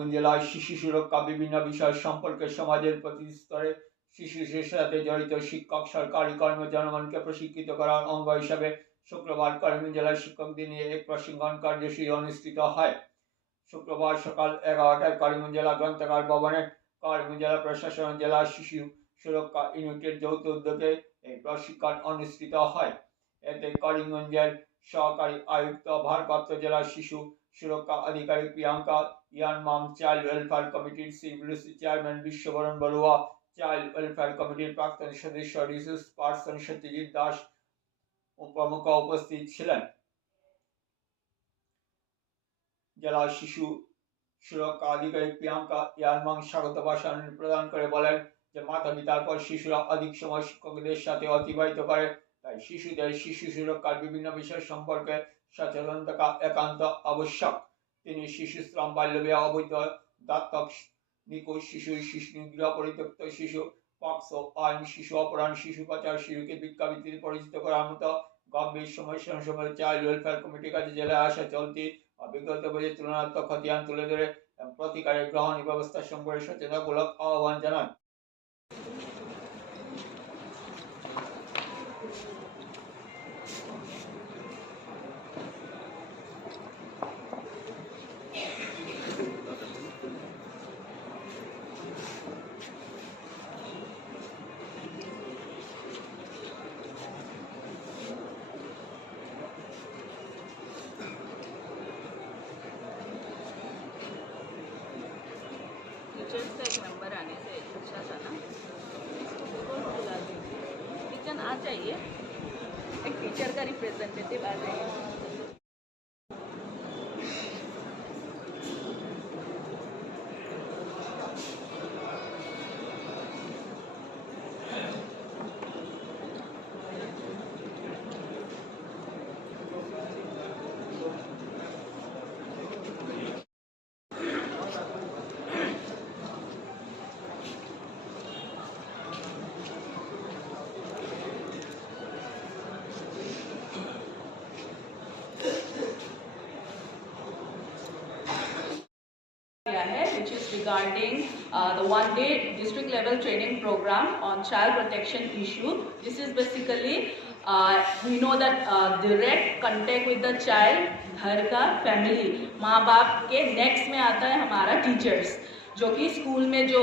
কালিগঞ্জ জেলায় শিশু সুরক্ষা বিভিন্ন বিষয় সম্পর্কে সমাজের প্রতি স্তরে শিশুদের সাথে জড়িত শিক্ষক সরকারি কর্ম জনগণকে প্রশিক্ষিত করার অঙ্গ হিসাবে শুক্রবার কালিগঞ্জ জেলায় শিক্ষকদের নিয়ে এক প্রশিক্ষণ কার্যসূচি অনুষ্ঠিত হয়। শুক্রবার সকাল 11টায় কালিগঞ্জ জেলা গ্রন্থাগার ভবনে কালিগঞ্জ জেলা প্রশাসন জেলা শিশু সুরক্ষা ইউনিটের যৌথ উদ্যোগে এই প্রশিক্ষণ অনুষ্ঠিত হয়। এতে কালিগঞ্জের সহকারী আয়ুক্ত ভারপ্রাপ্ত জেলা শিশু সুরক্ষা আধিকারিক প্রিয়াঙ্কা ইয়ানমাম, চাইল্ড ওয়েলফেয়ার কমিটির CWC chairman Bishwabaran Barua, child welfare কমিটির প্রাক্তন সদস্য রিসোর্স পার্সন সত্যজিৎ দাস প্রমুখ উপস্থিত ছিলেন। জেলা শিশু সুরক্ষা আধিকারিক প্রিয়াঙ্কা ইয়ানমাং স্বাগত ভাষণ প্রদান করে বলেন যে মাতা পিতার পর শিশুরা অধিক সময় শিক্ষকদের সাথে অতিবাহিত করে, তাই শিশুদের শিশু সুরক্ষার বিভিন্ন বিষয় সম্পর্কে সচেতন থাকা একান্ত আবশ্যক। তিনি শিশু শ্রম, বাল্যবিবাহ, অবৈধ দত্তক, নিখোঁজ শিশু, শিশু নিগ্রহ, পরিত্যক্ত শিশু, পক্সো আইন, শিশু অপহরণ, শিশু পাচার, শিশুকে ভিক্ষাবৃত্তিতে পরিচিত করার মতো গম্ভীর সমস্যা সম্পর্কে চাইল্ড ওয়েলফেয়ার কমিটির কাছে জেলায় আসা চলতি বিগত বছরের তুলনাত্মক খতিয়ান তুলে ধরে প্রতিকারের গ্রহণী ব্যবস্থা সম্পর্কে সচেতনতামূলক আহ্বান জানান। टीचर्स का एक नंबर आने से अच्छा था ना, बुला दीजिए। किचन आ जाइए, एक टीचर का रिप्रेजेंटेटिव आ जाइए। Which is regarding the one-day district level training program on child protection issue. This is basically we know that direct contact with the child, घर का family, माँ बाप के next में आता है हमारा teachers, जो कि स्कूल में जो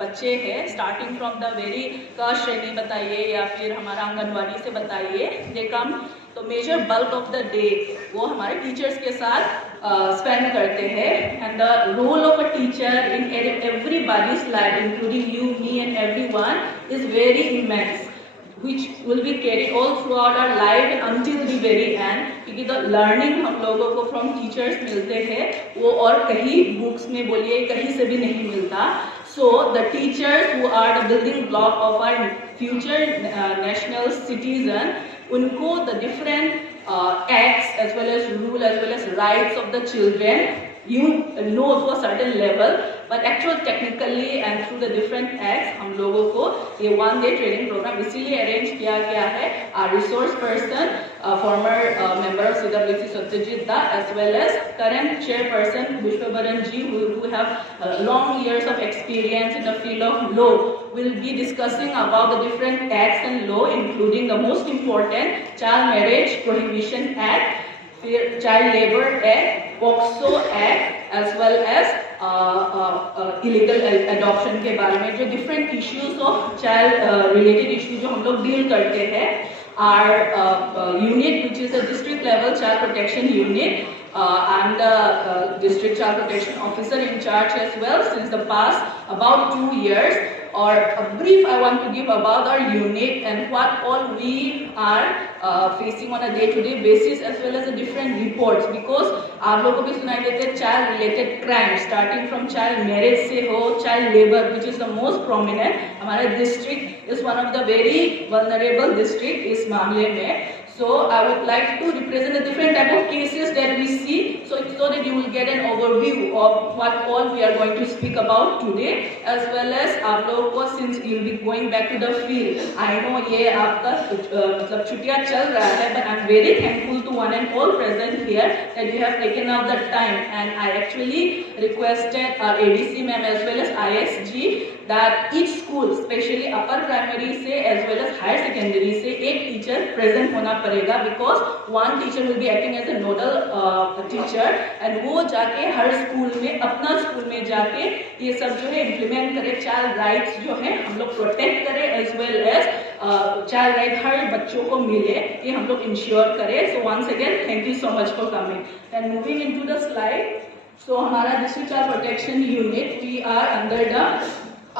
बच्चे हैं स्टार्टिंग फ्रॉम द वेरी क श्रेणी बताइए या फिर हमारा आंगनवाड़ी से बताइए, दे कम, तो major bulk of the day वो हमारे टीचर्स के साथ स्पेंड करते हैं। And the role of a teacher in everybody's life, including you, me and everyone, is very immense, which will be carried all throughout our life and until the very end, क्योंकि the learning हम लोगों को from teachers मिलते हैं वो और कहीं books में बोलिए कहीं से भी नहीं मिलता। So the teachers who are the building block of our future national citizen, उनको the different acts as well as rule as well as rights of the children you know to a certain level, but actual technically and through the different acts हम लोगों को ये one day training program इसीलिए arrange किया गया है। Our resource person, former member of CWC Satyajit Da, as well as current chairperson Vishwabaran ji, who have long years of experience in the field of law, will be discussing about the different acts and law, including the most important Child Marriage Prohibition Act, Child Labor Act, POCSO Act, as well as illegal adoption के बारे में जो different issues of child related issues जो हम लोग deal करते हैं। Our unit, which is a district level child protection unit, I'm the district child protection officer in charge as well since the past about 2 years. Or a brief I want to give about our unit and what all we are facing on a day-to-day basis, as well as the different reports, because आप लोगों को भी सुनाई देते हैं child related crime, starting from child marriage से हो, child labor, which is the most prominent. हमारा district is one of the very vulnerable district इस मामले में। So I would like to represent the different type of cases that we see, so that you will get an overview of what all we are going to speak about today, as well as आप लोगों को, since you will be going back to the field, I know ये आपका मतलब छुट्टियाँ चल रहा है, but I'm very thankful to one and all present here that you have taken up the time, and I actually requested our ADC ma'am as well as ISG that each school, especially upper primary से as well as higher secondary से एक teacher present होना पड़ेगा, because one teacher will be acting as a nodal teacher, and वो जाके हर school में, अपना school में जाके ये सब जो है implement करे, child rights जो है हम लोग protect करे, as well as child right हर बच्चों को मिले, ये हम लोग ensure करे. So once again, thank you so much for coming. And moving into the slide, so हमारा District Child Protection Unit, we are under the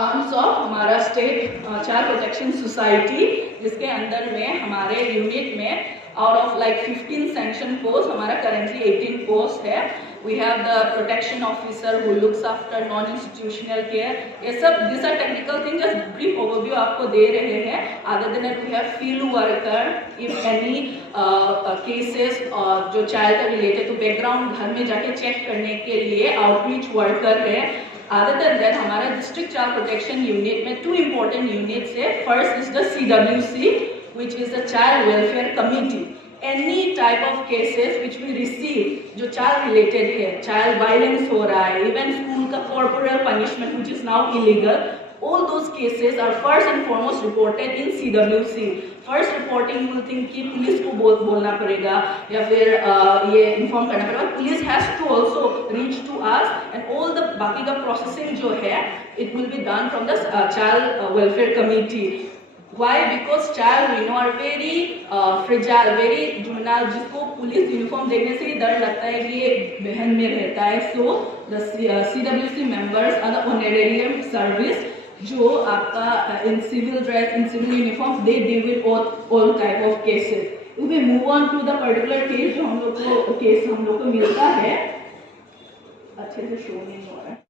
arms of हमारा state child protection society, जिसके अंदर में हमारे यूनिट में out of like 15 sanction post हमारा currently 18 post है. We have the protection officer who looks after non institutional care. ये सब this are technical thing, just brief overview आपको दे रहे हैं. Other than that we have field worker, if any cases जो child का related तो बैकग्राउंड घर में जाके चेक करने के लिए आउटरीच वर्कर है. Other than that, हमारा डिस्ट्रिक्ट चाइल्ड प्रोटेक्शन यूनिट में 2 important units है. First is the CWC, which is the Child Welfare Committee. Any type of cases which we receive जो child related है, child violence हो रहा है, even school का corporal punishment which is now illegal, all those cases are first and foremost reported in CWC. First reporting you will think कि police को बोलना पड़ेगा या फिर ये इन्फॉर्म करना पड़ेगा. Police has to also reach to us, and all the बाकी का प्रोसेसिंग जो है it will be done from the child welfare committee. Why? Because child we know are very fragile, very juvenile, जिसको police uniform देखने से ही डर लगता है कि ये बहन में रहता है. So the CWC members are the honorarium service, जो आपका in civil dress, in civil uniform, they deal with all type of cases. We move on to the particular case जो हम लोग को मिलता है. अच्छे से शो नहीं हो रहा है.